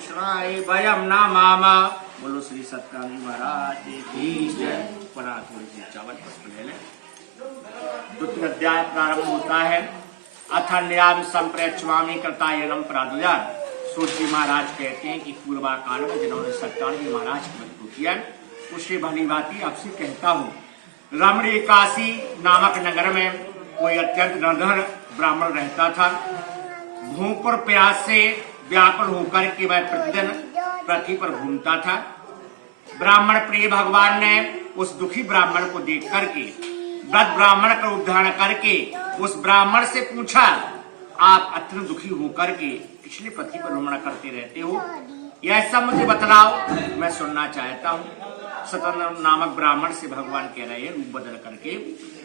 कृष्णाय वयम नमामः। बोलो श्री सत्यनारायण जी महाराज की जय। द्वितीय अध्याय प्रारंभ होता है। अथन्याम संप्रक्षमामि कृतायनम प्रादुयान। सूत जी महाराज कहते हैं कि पूर्वा काल में जिन्होंने सत्यनारायण जी महाराज की मृत्यु किया, उससे भली भांति आपसे कहता हूँ। रमणी काशी नामक नगर में कोई अत्यंत निर्धन ब्राह्मण रहता था। भूख और प्यास से व्याकुल होकर के वह प्रतिदिन पृथ्वी पर घूमता था। ब्राह्मण प्रिय भगवान ने उस दुखी ब्राह्मण को देख करके वृद्ध ब्राह्मण का उद्धार करके उस ब्राह्मण से पूछा, आप अत्यंत दुखी होकर के पिछले पृथ्वी पर भ्रमण करते रहते हो, यह सब मुझे बतलाओ, मैं सुनना चाहता हूँ। सत्यनारायण नामक ब्राह्मण से भगवान कह रहे हैं रूप बदल करके।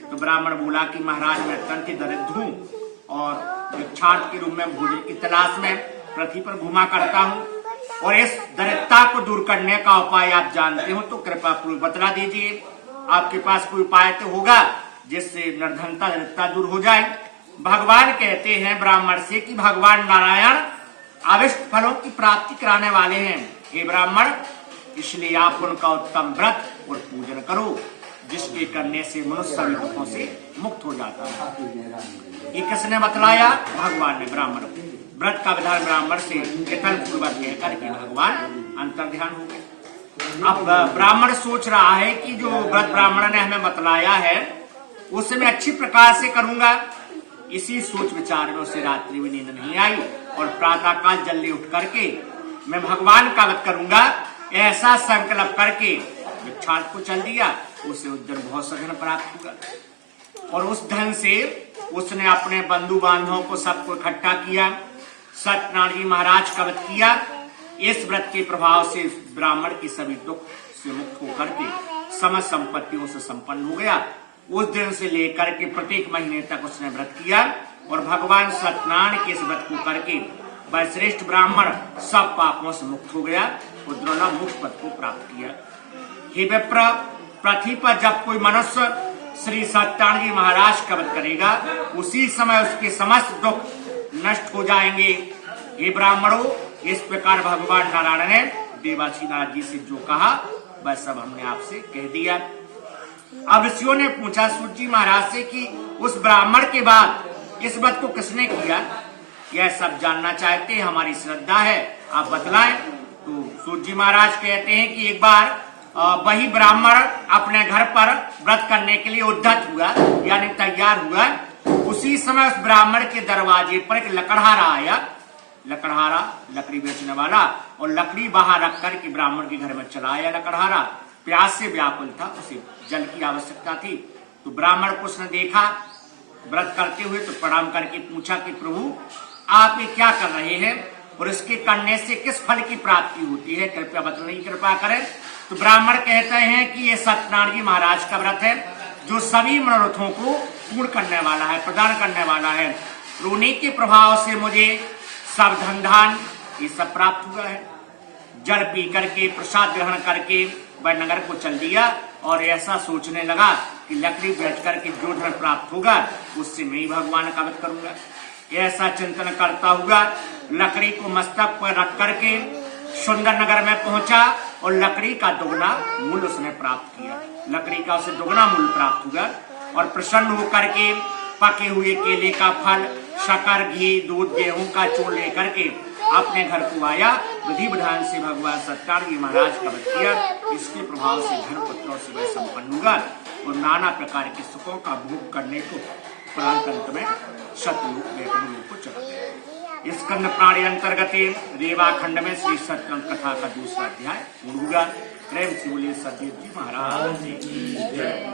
तो ब्राह्मण बोला कि महाराज मैं अत्यंत दरिद्र हूँ और भिक्षार्थ के रूप में भोजन की तलाश में पृथ्वी पर घुमा करता हूँ, और इस दरिद्रता को दूर करने का उपाय आप जानते हो तो कृपा पूर्वक बतला दीजिए। आपके पास कोई उपाय तो होगा जिससे निर्धनता दरिद्रता दूर हो जाए। भगवान कहते हैं ब्राह्मण से कि भगवान नारायण अविष्ट फलों की प्राप्ति कराने वाले हैं। हे ब्राह्मण, इसलिए आप उनका उत्तम व्रत और पूजन करो, जिसके करने से मनुष्य सभी दुखों से मुक्त हो जाता है। ये किसने बतलाया? भगवान ने ब्राह्मण को। व्रत का विधान ब्राह्मण से यथन पूर्वक कहकर के भगवान अंतर्ध्यान हो गए। अब ब्राह्मण सोच रहा है कि जो व्रत ब्राह्मण ने हमें बतलाया है उसे मैं अच्छी प्रकार से करूंगा। इसी सोच विचार में उसे रात्रि में नींद नहीं आई और प्रातः काल जल्दी उठ करके मैं भगवान का व्रत करूंगा ऐसा संकल्प करके भिक्षार्थ को चल दिया। उसे उस बहुत सा धन प्राप्त हुआ और उस धन से उसने अपने बंधु बांधवों को सबको इकट्ठा किया। सत्यनारायण जी महाराज का व्रत किया। इस व्रत के प्रभाव से ब्राह्मण की सभी दुख से मुक्त होकर के समस्त संपत्तियों से संपन्न हो गया। उस दिन से लेकर के प्रत्येक महीने तक उसने व्रत किया और भगवान सत्यनारायण के इस व्रत को करके वह श्रेष्ठ ब्राह्मण सब पापों से मुक्त हो गया और दुर्लभ मोक्ष पद को प्राप्त किया। हे विप्र, पृथ्वी पर जब कोई मनुष्य श्री सत्यनारायण जी महाराज का व्रत करेगा उसी समय उसके समस्त दुख नष्ट हो जाएंगे। हे ब्राह्मणों, इस प्रकार भगवान नारायण ने देवासी नारद जी से जो कहा वह सब हमने आपसे कह दिया। अब ऋषियों ने पूछा सूत जी महाराज से कि उस ब्राह्मण के बाद इस व्रत को किसने किया? यह सब जानना चाहते हैं, हमारी श्रद्धा है, आप बतलाएं। तो सूत जी महाराज कहते हैं कि एक बार वही ब्राह्मण अपने घर पर व्रत करने के लिए उद्धत हुआ यानी तैयार हुआ। उसी समय उस ब्राह्मण के दरवाजे पर एक लकड़हारा आया। लकड़हारा लकड़ी बेचने वाला, और लकड़ी बाहर रख कर के ब्राह्मण के घर में चला आया। लकड़हारा प्यास से व्याकुल था, उसे जल की आवश्यकता थी। तो ब्राह्मण को उसने देखा व्रत करते हुए तो प्रणाम करके पूछा कि प्रभु आप ये क्या कर रहे हैं और इसके करने से किस फल की प्राप्ति होती है, कृपया बताने की कृपा करें। तो ब्राह्मण कहते हैं कि ये सत्यनारायण जी महाराज का व्रत है जो सभी मनोरथों को पूर्ण करने वाला है, प्रदान करने वाला है। रोने के प्रभाव से मुझे सब धन धान ये सब प्राप्त हुआ है। जल पी करके प्रसाद ग्रहण करके वह नगर को चल दिया और ऐसा सोचने लगा कि लकड़ी बेच करके जो धन प्राप्त होगा उससे मैं ही भगवान का व्रत करूंगा। ऐसा चिंतन करता हुआ लकड़ी को मस्तक पर रख करके सुंदर नगर में पहुंचा और लकड़ी का दुगना मूल्य उसने प्राप्त किया। लकड़ी का उसे दुगना मूल्य प्राप्त हुआ और प्रसन्न होकर के पके हुए केले का फल, शक्कर, घी, दूध, गेहूं का चूर्ण लेकर के अपने घर को आया। विधि विधान से भगवान सत्यनारायण जी महाराज का व्रत किया। इसके प्रभाव से धन पुत्रों से वह संपन्न हुआ और नाना प्रकार के सुखों का भोग करने को प्रांत में शतयुग को चला गया। इस स्कंद प्राणी अंतर्गत रेवा खंड में श्री सत्यनारायण कथा का दूसरा अध्याय पूर्ण हुआ। प्रेम से बोलिए सतदेव जी महाराज की जय।